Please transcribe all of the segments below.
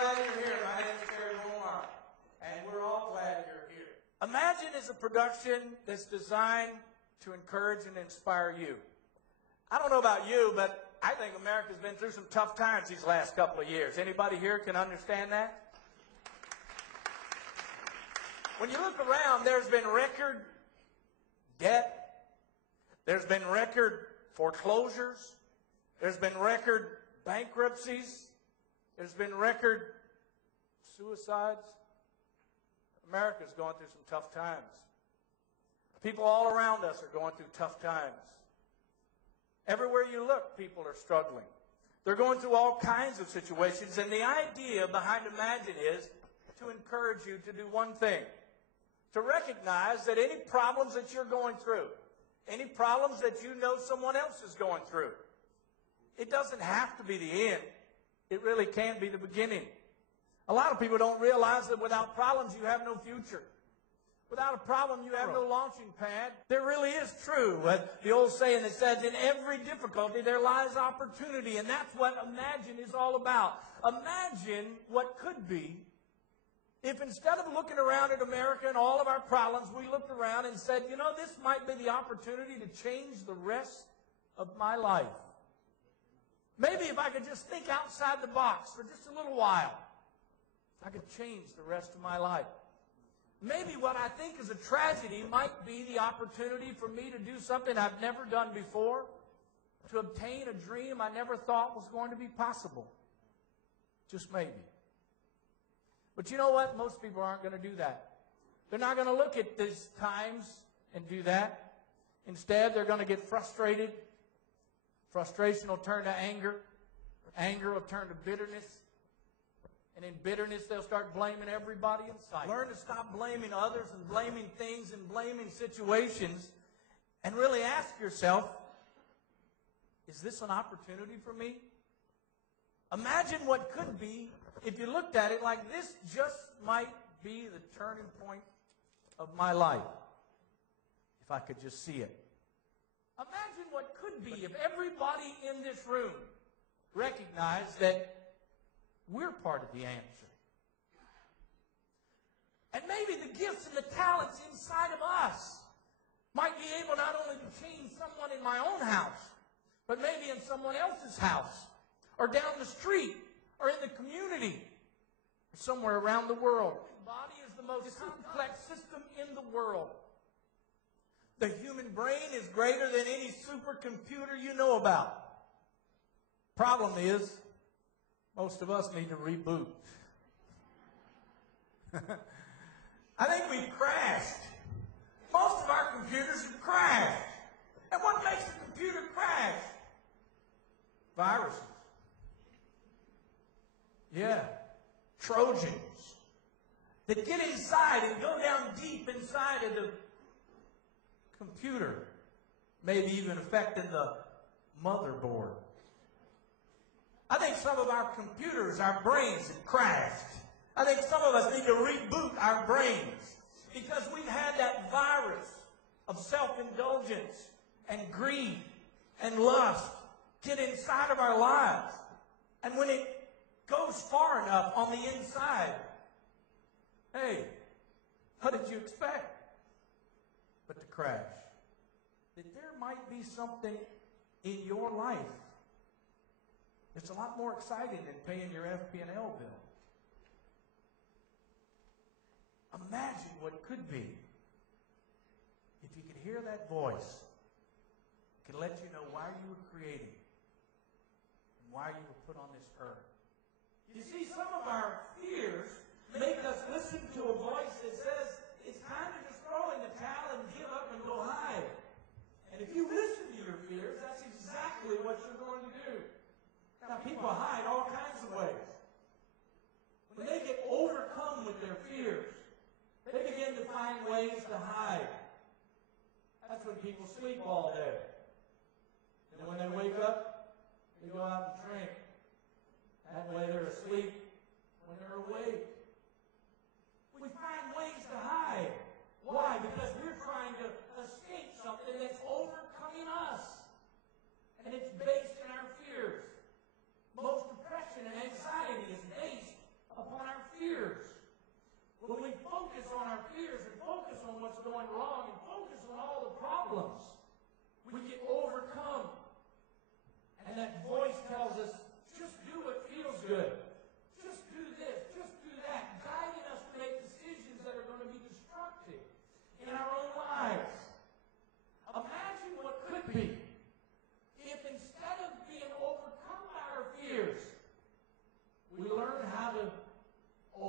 glad you're here. My name is Bomar, and we're all glad you're here. Imagine is a production that's designed to encourage and inspire you. I don't know about you, but I think America's been through some tough times these last couple of years. Anybody here can understand that? When you look around, there's been record debt. There's been record foreclosures. There's been record bankruptcies. There's been record suicides. America's going through some tough times. People all around us are going through tough times. Everywhere you look, people are struggling. They're going through all kinds of situations, and the idea behind Imagine is to encourage you to do one thing. To recognize that any problems that you're going through, any problems that you know someone else is going through, it doesn't have to be the end. It really can be the beginning. A lot of people don't realize that without problems you have no future. Without a problem you have no launching pad. There really is true. The old saying that says, in every difficulty there lies opportunity. And that's what Imagine is all about. Imagine what could be if instead of looking around at America and all of our problems, we looked around and said, you know, this might be the opportunity to change the rest of my life. Maybe if I could just think outside the box for just a little while, I could change the rest of my life. Maybe what I think is a tragedy might be the opportunity for me to do something I've never done before, to obtain a dream I never thought was going to be possible. Just maybe. But you know what? Most people aren't going to do that. They're not going to look at these times and do that. Instead, they're going to get frustrated. Frustration will turn to anger. Anger will turn to bitterness. And in bitterness, they'll start blaming everybody in sight. Learn to stop blaming others and blaming things and blaming situations. And really ask yourself, is this an opportunity for me? Imagine what could be if you looked at it like this just might be the turning point of my life. If I could just see it. Imagine what could be if everybody in this room recognized that we're part of the answer. And maybe the gifts and the talents inside of us might be able not only to change someone in my own house, but maybe in someone else's house, or down the street, or in the community, or somewhere around the world. The body is the most complex system in the world. The human brain is greater than any supercomputer you know about. Problem is, most of us need to reboot. I think we've crashed. Most of our computers have crashed. And what makes a computer crash? Viruses. Yeah. Trojans. That get inside and go down deep inside of the computer. Maybe even affecting the motherboard. I think some of our computers, our brains have crashed. I think some of us need to reboot our brains because we've had that virus of self-indulgence and greed and lust get inside of our lives. And when it goes far enough on the inside, hey, what did you expect? But to crash. That there might be something in your life it's a lot more exciting than paying your FP&L bill. Imagine what could be if you could hear that voice. It could let you know why you were created and why you were put on this earth. You see, some of our fears make us listen to a voice that says it's time to just throw in the towel and give up and go hide. And if you listen to your fears, that's exactly what you're going to do. Now, people hide all kinds of ways. When they get overcome with their fears, they begin to find ways to hide. That's when people sleep all day. And when they wake up, they go out and drink. That way they're asleep when they're awake. We find ways to hide. Why? Because we're trying to escape something that's overcoming us. And it's based in our fears. Most depression and anxiety is based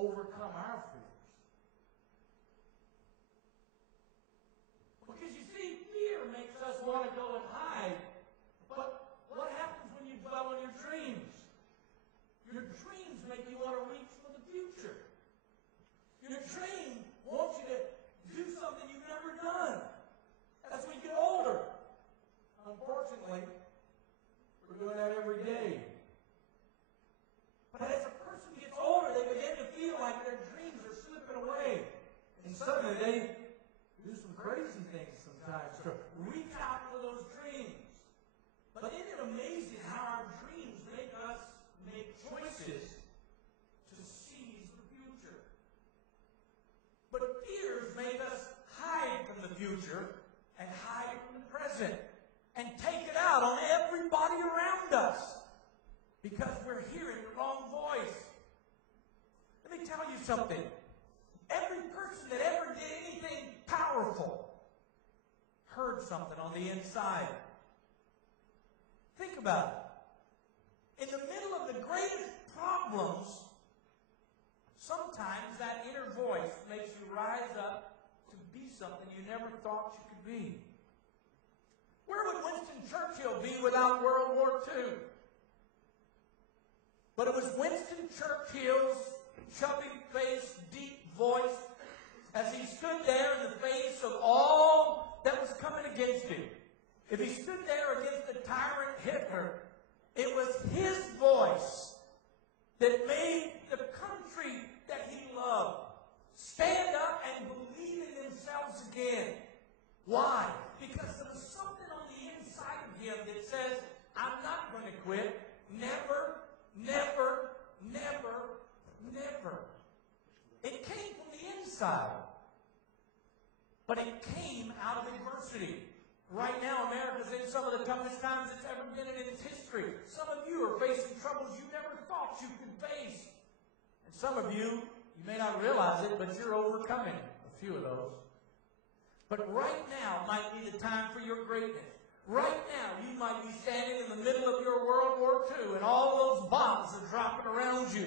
overcome our fears. Because you see, fear makes us want to go and hide. But what happens when you dwell on your dreams? Your dreams make you want to reach for the future. Your dream wants you to do something you've never done. That's when you get older. Unfortunately, we're doing that every day. But as a person gets older, they begin to feel like their dreams are slipping away. And suddenly they do some crazy things sometimes to reach out for those dreams. But isn't it amazing how our dreams make us make choices to seize the future? But fears make us hide from the future and hide from the present and take it out on everybody around us because we're hearing the wrong voice. Let me tell you something. Every person that ever did anything powerful heard something on the inside. Think about it. In the middle of the greatest problems, sometimes that inner voice makes you rise up to be something you never thought you could be. Where would Winston Churchill be without World War II? But it was Winston Churchill's chubby-faced, deep voice as he stood there in the face of all that was coming against him. If he stood there against the tyrant Hitler, it was his voice that made the country that he loved stand up and believe in themselves again. Why? Because there was something on the inside of him that says, I'm not going to quit. Never, never, never, never. It came from the inside. But it came out of adversity. Right now, America's in some of the toughest times it's ever been in its history. Some of you are facing troubles you never thought you could face. And some of you, you may not realize it, but you're overcoming a few of those. But right now might be the time for your greatness. Right now, you might be standing in the middle of your World War II, and all those bombs are dropping around you.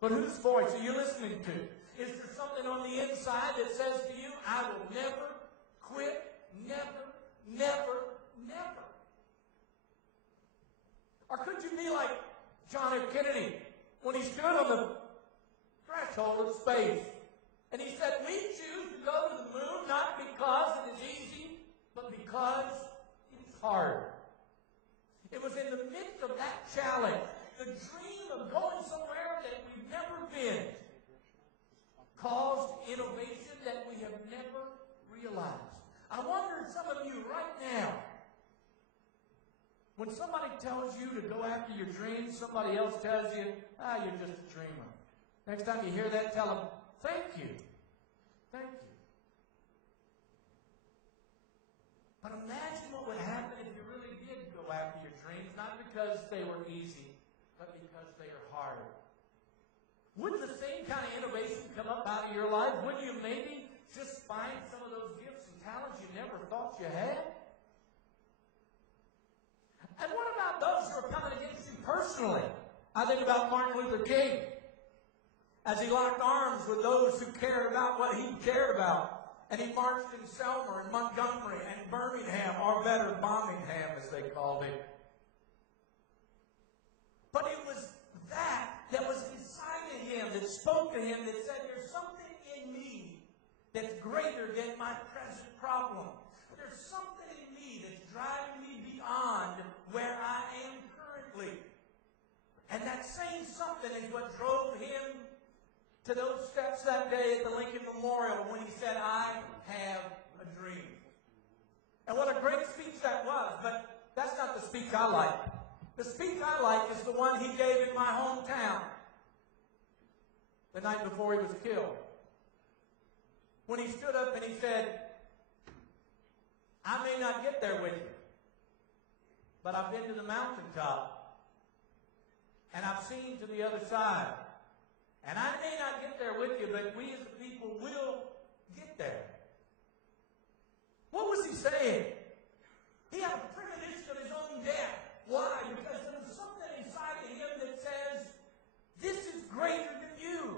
But whose voice are you listening to? Is there something on the inside that says to you, I will never quit, never, never, never? Or could you be like John F. Kennedy when he stood on the threshold of space? And he said, we choose to go to the moon not because it is easy, but because it's hard. It was in the midst of that challenge, the dream of going somewhere that we've never been, caused innovation that we have never realized. I wonder if some of you right now, when somebody tells you to go after your dreams, somebody else tells you, you're just a dreamer. Next time you hear that, tell them, thank you. Thank you. But imagine what would happen if you really did go after your dreams, not because they were easy, but because they are hard. Wouldn't the same kind of innovation come up out of your life? Wouldn't you maybe just find some of those gifts and talents you never thought you had? And what about those who are coming against you personally? I think about Martin Luther King as he locked arms with those who cared about what he cared about. And he marched in Selma and Montgomery and Birmingham, or better, Bombingham as they called it. But it was that was inside of him, that spoke to him, that said, there's something in me that's greater than my present problem. There's something in me that's driving me beyond where I am currently. And that same something is what drove him to those steps that day at the Lincoln Memorial when he said, I have a dream. And what a great speech that was, but that's not the speech I like. The speech I like is the one he gave in my hometown the night before he was killed. When he stood up and he said, I may not get there with you, but I've been to the mountaintop, and I've seen to the other side. And I may not get there with you, but we as the people will get there. What was he saying? He had a premonition of his own death. Why? Because there was something inside of him that says, this is greater than you.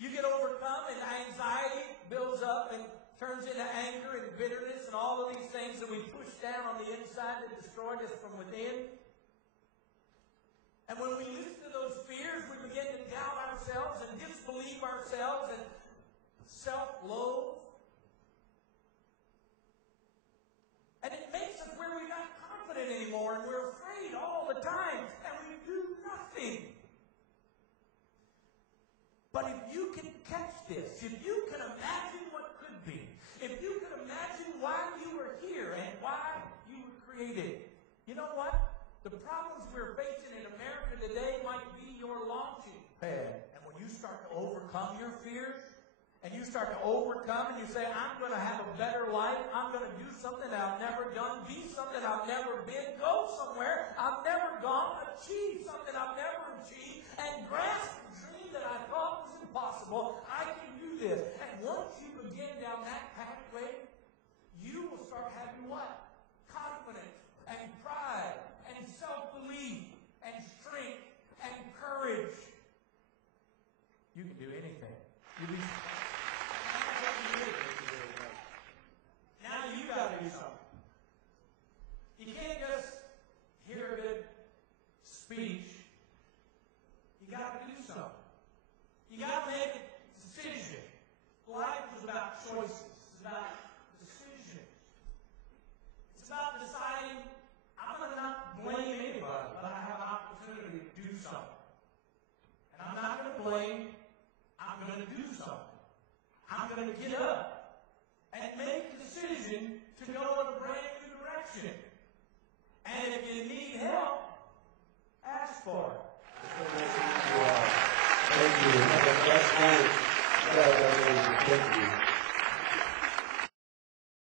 You get overcome and anxiety builds up and turns into anger and bitterness and all of these things that we push down on the inside that destroyed us from within. And when we listen to those fears, we begin to doubt ourselves and disbelieve ourselves and self-loathe. And it makes us where we're not confident anymore and we're afraid all the time and we do nothing. But if you can catch this, if you can imagine what could be, if you can imagine why you were here and why you were created, you know what? The problems we're facing in America today might be your launching pad. And when you start to overcome your fears, and you start to overcome and you say, I'm going to have a better life, I'm going to do something that I've never done, be something I've never been, go somewhere I've never gone, achieve something I've never achieved, and grasp a dream that I thought was impossible. I can do this. And once you begin down that pathway, you will start having what? Confidence and pride and self-belief and strength and courage. You can do anything. Now you got to do something. You can't just hear a good speech. You got to do something. You got to make a decision. Life is about choices. It's about decisions. It's about deciding, I'm going to not blame anybody, but I have an opportunity to do something. And I'm not going to blame, I'm going to do something. I'm going to get up and make a decision to go in a brand new direction. And if you need help, ask for it. Thank you. Have a blessed night. Thank you.